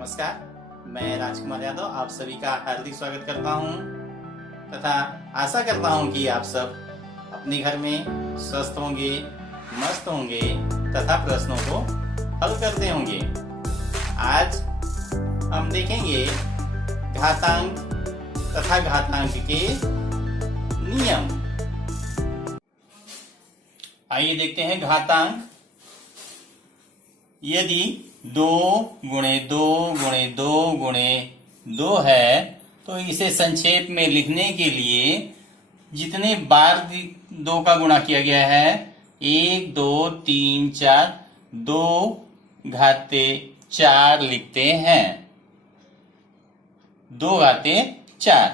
नमस्कार, मैं राजकुमार यादव आप सभी का हार्दिक स्वागत करता हूं तथा आशा करता हूं कि आप सब अपने घर में स्वस्थ होंगे, मस्त होंगे तथा प्रश्नों को हल करते होंगे। आज हम देखेंगे घातांक तथा घातांक के नियम। आइए देखते हैं घातांक। यदि 2 गुणे 2 गुणे 2 गुणे 2 है तो इसे संक्षेप में लिखने के लिए जितने बार 2 का गुणा किया गया है 1 2 3 4 2 घाते 4 लिखते हैं। 2 घाते 4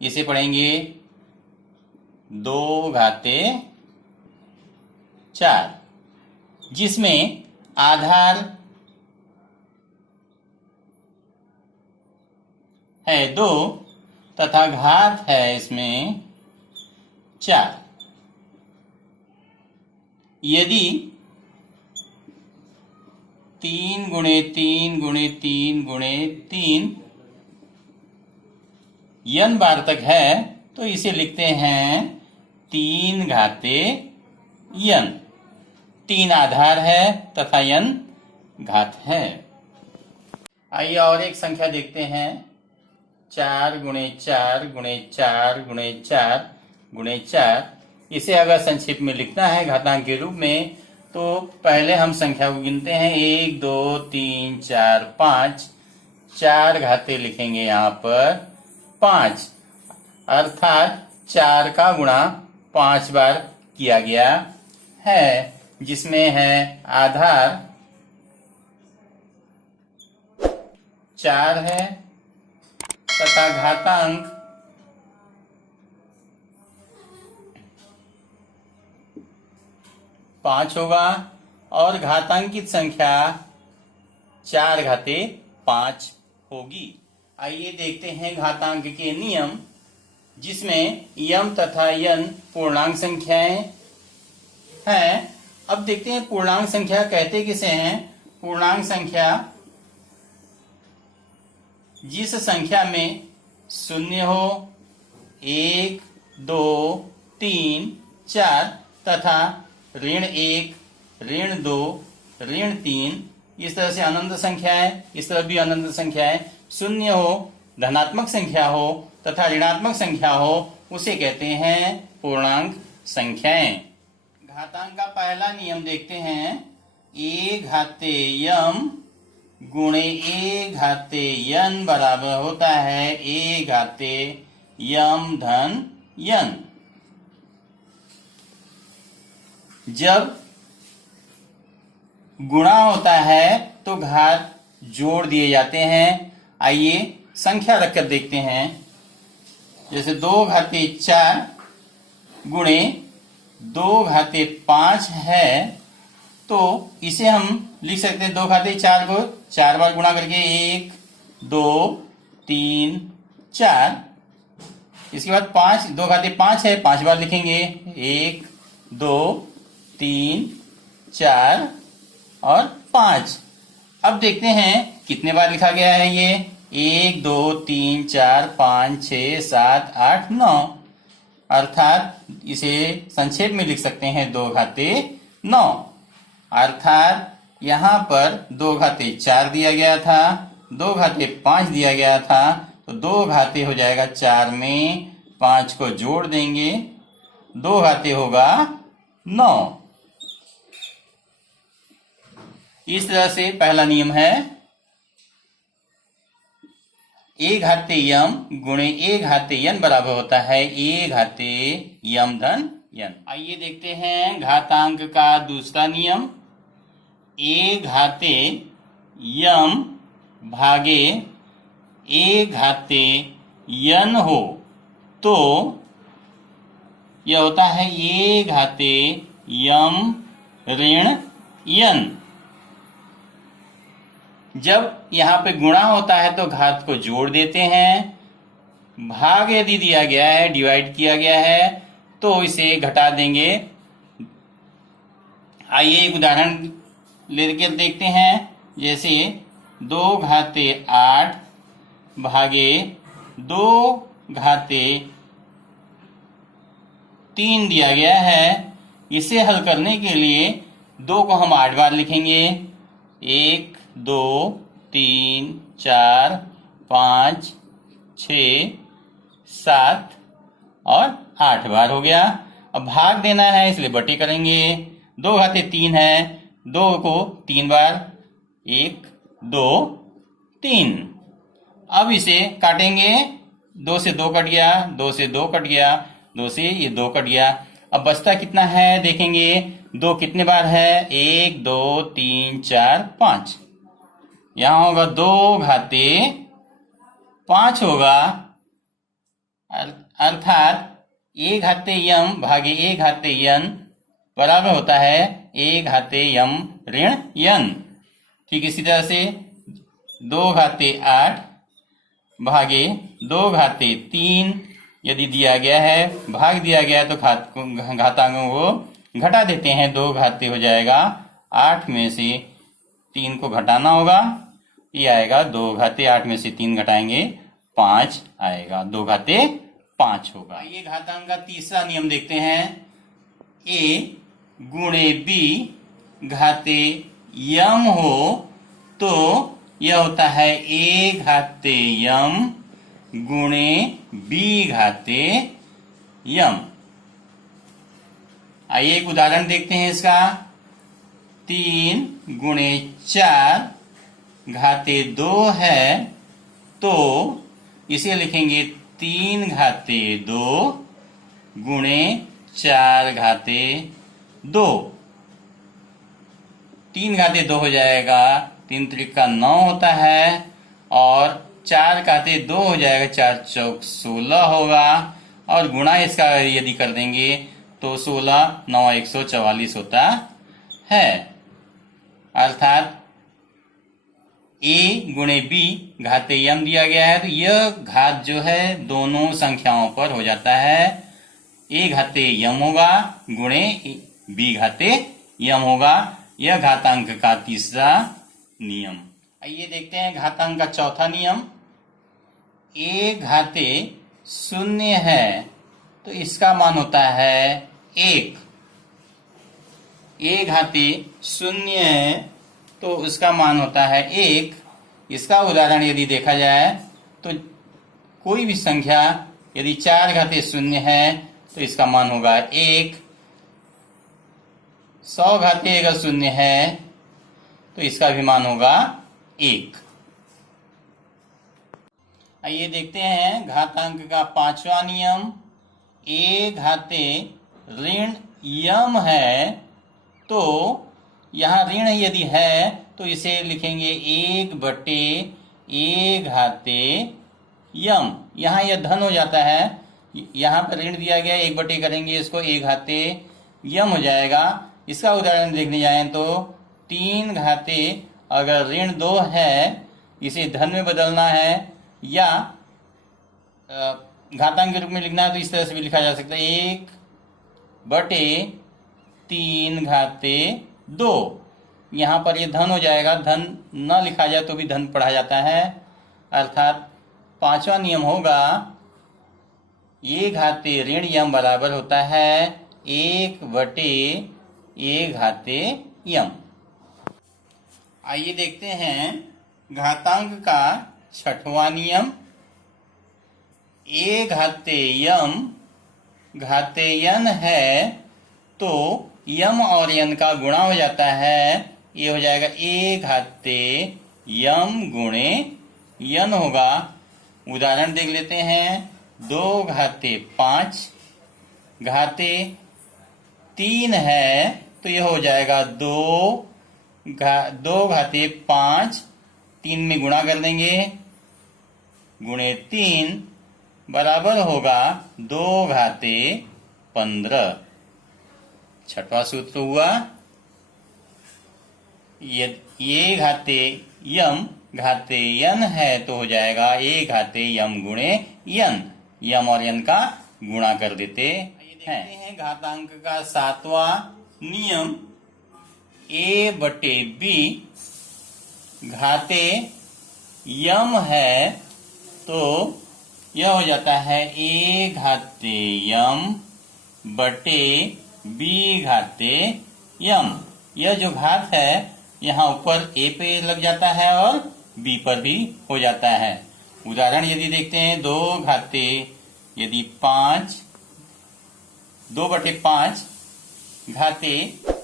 इसे पढ़ेंगे 2 घाते 4, जिसमें आधार है 2 तथा घात है इसमें 4। यदि 3 गुणे 3 गुणे 3 गुणे 3 n बार तक है तो इसे लिखते हैं 3 घाते n। 3 आधार है तथा n घात है। आइए और एक संख्या देखते हैं। 4 गुणे 4 गुणे 4 गुणे 4 गुणे 4। इसे अगर संक्षेप में लिखना है घातांक के रूप में तो पहले हम संख्या को गिनते हैं 1 2 3 4 5। 4 घाते लिखेंगे यहाँ पर 5, अर्थात 4 का गुणा 5 बार किया गया है, जिसमें है आधार 4 है तथा घातांक 5 होगा और घातांकित संख्या 4 घाते 5 होगी। आइए देखते हैं घातांक के नियम, जिसमें यम तथा यन पूर्णांक संख्याएं हैं। अब देखते हैं पूर्णांक संख्या कहते किसे हैं। पूर्णांक संख्या जिस संख्या में शून्य हो, 1 2 3 4 तथा ऋण 1 ऋण 2 ऋण 3, इस तरह से अनंत संख्या है, इस तरह भी अनंत संख्या है। शून्य हो, धनात्मक संख्या हो तथा ऋणात्मक संख्या हो, उसे कहते हैं पूर्णांक संख्याएं। घातांक का पहला नियम देखते हैं। a घाते यम गुणे a घाते यन बराबर होता है a घाते यम धन यन। जब गुणा होता है तो घात जोड़ दिए जाते हैं। आइए संख्या रखकर देखते हैं। जैसे 2 घाते 4 गुणे 2 घाते 5 है तो इसे हम लिख सकते हैं 2 घाते 4 को 4 बार गुणा करके 1 2 3 4। इसके बाद 5 2 घाते 5 है, 5 बार लिखेंगे 1 2 3 4 और 5। अब देखते हैं कितने बार लिखा गया है ये 1 2 3 4 5 6 7 8 9, अर्थात इसे संक्षेप में लिख सकते हैं 2 घाते 9। अर्थात यहाँ पर 2 घाते 4 दिया गया था, 2 घाते 5 दिया गया था, तो 2 घाते हो जाएगा 4 में 5 को जोड़ देंगे, 2 घाते होगा 9। इस तरह से पहला नियम है a घाते यम गुणे a घाते यन बराबर होता है a घाते यम धन यन। आइए देखते हैं घातांक का दूसरा नियम। a घाते यम भागे a घाते यन हो तो यह होता है a घाते यम ऋण यन। जब यहाँ पे गुणा होता है तो घात को जोड़ देते हैं। भाग यदि दिया गया है, डिवाइड किया गया है, तो इसे घटा देंगे। आइए एक उदाहरण लेकर देखते हैं। जैसे 2 घाते 8 भागे 2 घाते 3 दिया गया है। इसे हल करने के लिए 2 को हम 8 बार लिखेंगे। 1 2 3 4 5 6 7 और 8 बार हो गया। अब भाग देना है इसलिए बटे करेंगे। 2 घाते 3 है, 2 को 3 बार, 1 2 3। अब इसे काटेंगे। 2 से 2 कट गया, 2 से 2 कट गया, 2 से ये 2 कट गया। अब बचता कितना है देखेंगे। 2 कितने बार है, 1 2 3 4 5। यहां होगा 2 घाते 5 होगा, अर्थात a घाते यम भागे a घाते यन बराबर होता है a घाते यम ऋण यन। ठीक इसी तरह से 2 घाते 8 भागे 2 घाते 3 यदि दिया गया है, भाग दिया गया है तो घातांकों को घटा देते हैं। 2 घाते हो जाएगा 8 में से 3 को घटाना होगा, ये आएगा 2 घाते 8 में से 3 घटाएंगे 5 आएगा, 2 घाते 5 होगा। ये घातांक का तीसरा नियम देखते हैं। a गुणे b घाते यम हो तो यह होता है a घाते यम गुणे b घाते यम। आइए एक उदाहरण देखते हैं इसका। 3 गुणे 4 घाते 2 है तो इसे लिखेंगे 3 घाते 2 गुणे 4 घाते 2। 3 घाते 2 हो जाएगा, 3 त्रिका 9 होता है और 4 घाते 2 हो जाएगा, 4 चौक 16 होगा और गुणा इसका यदि कर देंगे तो 16 9 144 होता है। अर्थात a गुणे b घाते यम दिया गया है तो यह घात जो है दोनों संख्याओं पर हो जाता है। a घाते यम होगा गुणे b घाते यम होगा। यह घातांक का तीसरा नियम। आइए देखते हैं घातांक का चौथा नियम। a घाते 0 है तो इसका मान होता है 1। a घाते 0 है तो उसका मान होता है 1। इसका उदाहरण यदि देखा जाए तो कोई भी संख्या यदि 4 घाते 0 है तो इसका मान होगा 1। 100 घाते अगर 0 है तो इसका भी मान होगा 1। आइए देखते हैं घातांक का पांचवा नियम। a घाते ऋण यम है तो यहाँ ऋण यदि है तो इसे लिखेंगे 1 बटे a घाते यम। यहाँ यह धन हो जाता है, यहाँ पर ऋण दिया गया 1 बटे करेंगे इसको a घाते यम हो जाएगा। इसका उदाहरण देखने जाए तो 3 घाते अगर ऋण 2 है इसे धन में बदलना है या घातांक के रूप में लिखना है तो इस तरह से भी लिखा जा सकता है 1 बटे 3 घाते 2। यहाँ पर ये धन हो जाएगा, धन न लिखा जाए तो भी धन पढ़ा जाता है। अर्थात पांचवा नियम होगा a घाते ऋण यम बराबर होता है 1 बटे a घाते यम। आइए देखते हैं घातांक का छठवां नियम। a घाते यम घाते यन है तो यम और यन का गुणा हो जाता है। ये हो जाएगा a घाते यम गुणे यन होगा। उदाहरण देख लेते हैं। 2 घाते 5 घाते 3 है तो यह हो जाएगा 2 घाते 5 3 में गुणा कर देंगे गुणे 3 बराबर होगा 2 घाते 15। छठवां सूत्र हुआ ये घाते यम घाते यन है तो हो जाएगा a घाते यम गुणे यन। यम और यन का गुणा कर देते हैं। घातांक का सातवां नियम a बटे b घाते यम है तो यह हो जाता है a घाते यम बटे b घाते यम। यह जो घात है यहाँ ऊपर a पे लग जाता है और b पर भी हो जाता है। उदाहरण यदि देखते हैं 2 घाते यदि 5 2/5 घाते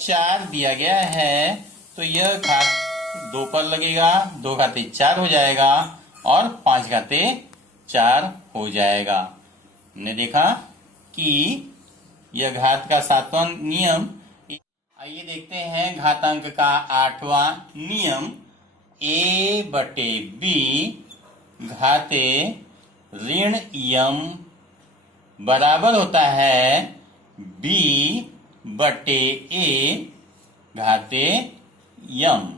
4 दिया गया है तो यह घात 2 पर लगेगा, 2 घाते 4 हो जाएगा और 5 घाते 4 हो जाएगा। हमने देखा कि यह घात का 7वां नियम। आइए देखते हैं घातांक का 8वां नियम। a बटे b घाते ऋण यम बराबर होता है b बटे a घाते यम।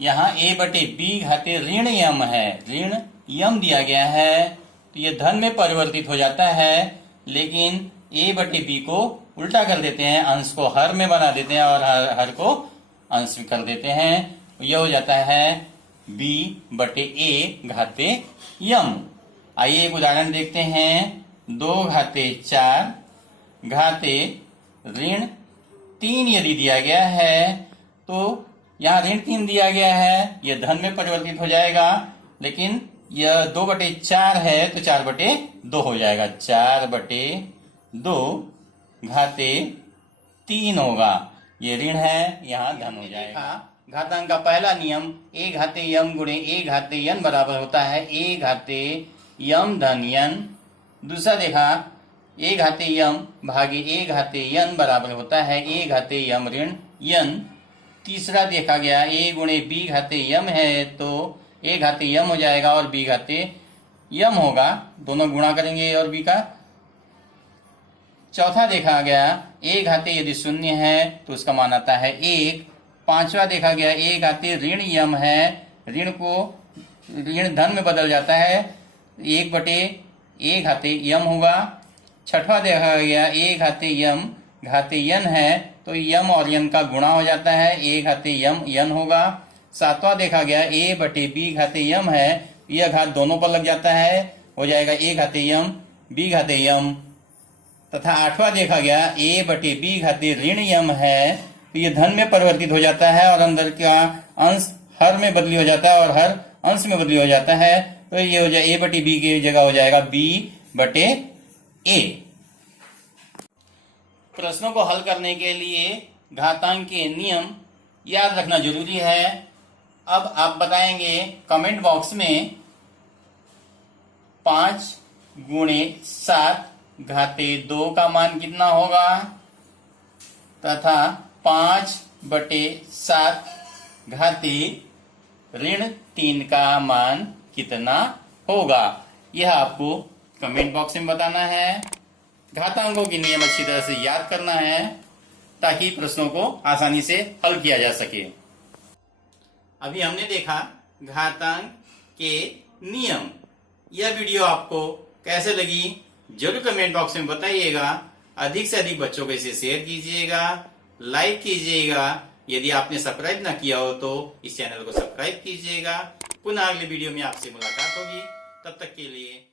यहाँ a बटे b घाते ऋण यम है, ऋण यम दिया गया है तो ये धन में परिवर्तित हो जाता है, लेकिन a बटे b को उल्टा कर देते हैं, अंश को हर में बना देते हैं और हर को अंश में कर देते हैं। यह हो जाता है b बटे a घाते यम। आइए एक उदाहरण देखते हैं। 2 घाते 4 घाते ऋण 3 यदि दिया गया है तो यहाँ ऋण 3 दिया गया है, यह धन में परिवर्तित हो जाएगा, लेकिन यह 2/4 है तो 4/2 हो जाएगा। 4/2 घाते 3 होगा, ये ऋण है, यहाँ धन हो जाएगा। घातांक का पहला नियम a घाते यम गुणे a घाते यन बराबर होता है a घाते यम धन यन। दूसरा देखा a घाते यम भागे a घाते यन बराबर होता है a घाते यम ऋण यन। तीसरा देखा गया a गुणे b घाते यम है तो a घाते यम हो जाएगा और b घाते यम होगा, दोनों गुणा करेंगे और b का। चौथा देखा गया a घाते यदि 0 है तो उसका मान आता है 1। पांचवा देखा गया a घाते ऋण यम है, ऋण को ऋण धन में बदल जाता है, 1 बटे a घाते यम होगा। छठवा देखा गया a घाते यम घाते यन है तो यम और यन का गुणा हो जाता है, a घाते यम यन होगा। सातवां देखा गया a बटे b घाते यम है, यह घात दोनों पर लग जाता है, हो जाएगा a घाते यम b घाते यम। तथा आठवां देखा गया a बटे b घाते ऋण यम है तो ये धन में परिवर्तित हो जाता है और अंदर का अंश हर में बदली हो जाता है और हर अंश में बदली हो जाता है, तो ये हो जाए a बटे b की जगह हो जाएगा b बटे a। प्रश्नों को हल करने के लिए घातांक के नियम याद रखना जरूरी है। अब आप बताएंगे कमेंट बॉक्स में 5 गुणे 7 घाते 2 का मान कितना होगा तथा 5 बटे 7 घाते ऋण 3 का मान कितना होगा, यह आपको कमेंट बॉक्स में बताना है। घातांकों के नियम अच्छी तरह से याद करना है ताकि प्रश्नों को आसानी से हल किया जा सके। अभी हमने देखा घातांक के नियम। यह वीडियो आपको कैसे लगी जरूर कमेंट बॉक्स में बताइएगा। अधिक से अधिक बच्चों को इसे शेयर कीजिएगा, लाइक कीजिएगा। यदि आपने सब्सक्राइब ना किया हो तो इस चैनल को सब्सक्राइब कीजिएगा। पुनः अगले वीडियो में आपसे मुलाकात होगी, तब तक के लिए